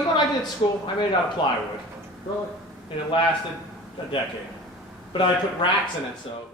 you know what I did at school? I made it out of plywood, Really? and it lasted a decade. But I put racks in it, so